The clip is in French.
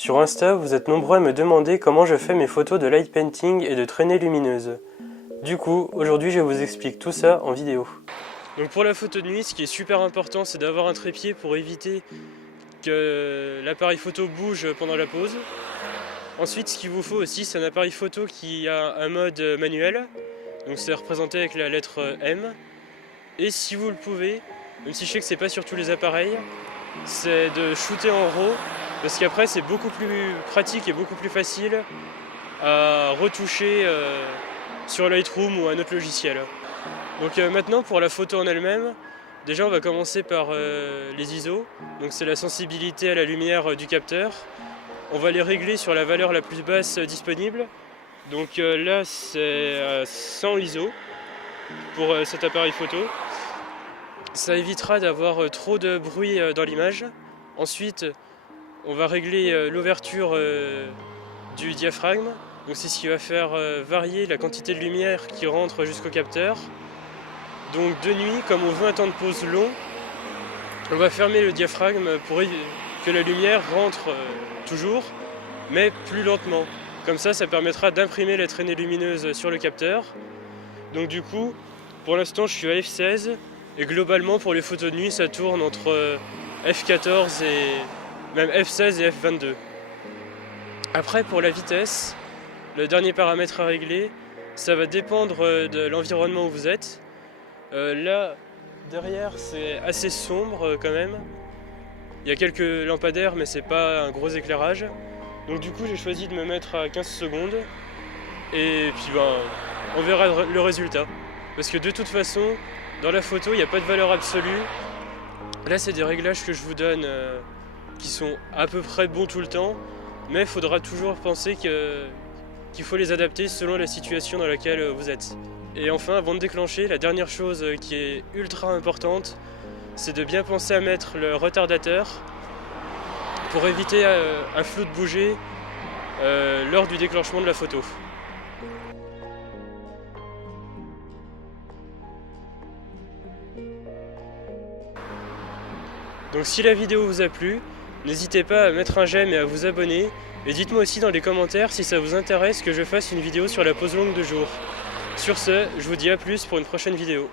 Sur Insta, vous êtes nombreux à me demander comment je fais mes photos de light painting et de traînées lumineuses. Du coup, aujourd'hui je vous explique tout ça en vidéo. Donc pour la photo de nuit, ce qui est super important, c'est d'avoir un trépied pour éviter que l'appareil photo bouge pendant la pose. Ensuite, ce qu'il vous faut aussi, c'est un appareil photo qui a un mode manuel. Donc c'est représenté avec la lettre M. Et si vous le pouvez, même si je sais que c'est pas sur tous les appareils, c'est de shooter en RAW. Parce qu'après c'est beaucoup plus pratique et beaucoup plus facile à retoucher sur Lightroom ou un autre logiciel. Donc maintenant pour la photo en elle-même, déjà on va commencer par les ISO. Donc c'est la sensibilité à la lumière du capteur. On va les régler sur la valeur la plus basse disponible. Donc là c'est 100 ISO pour cet appareil photo. Ça évitera d'avoir trop de bruit dans l'image. Ensuite, on va régler l'ouverture du diaphragme. Donc c'est ce qui va faire varier la quantité de lumière qui rentre jusqu'au capteur. Donc de nuit, comme on veut un temps de pause long, on va fermer le diaphragme pour que la lumière rentre toujours, mais plus lentement. Comme ça permettra d'imprimer la traînée lumineuse sur le capteur. Donc du coup, pour l'instant je suis à f16 et globalement pour les photos de nuit ça tourne entre f14 et même f16 et f22. Après pour la vitesse, le dernier paramètre à régler, ça va dépendre de l'environnement où vous êtes. Là derrière c'est assez sombre quand même. Il y a quelques lampadaires mais c'est pas un gros éclairage. Donc du coup j'ai choisi de me mettre à 15 secondes et puis on verra le résultat. Parce que de toute façon dans la photo il n'y a pas de valeur absolue. Là c'est des réglages que je vous donne qui sont à peu près bons tout le temps, mais il faudra toujours penser qu'il faut les adapter selon la situation dans laquelle vous êtes. Et enfin, avant de déclencher, la dernière chose qui est ultra importante, c'est de bien penser à mettre le retardateur pour éviter un flou de bouger lors du déclenchement de la photo. Donc si la vidéo vous a plu, n'hésitez pas à mettre un j'aime et à vous abonner. Et dites-moi aussi dans les commentaires si ça vous intéresse que je fasse une vidéo sur la pose longue de jour. Sur ce, je vous dis à plus pour une prochaine vidéo.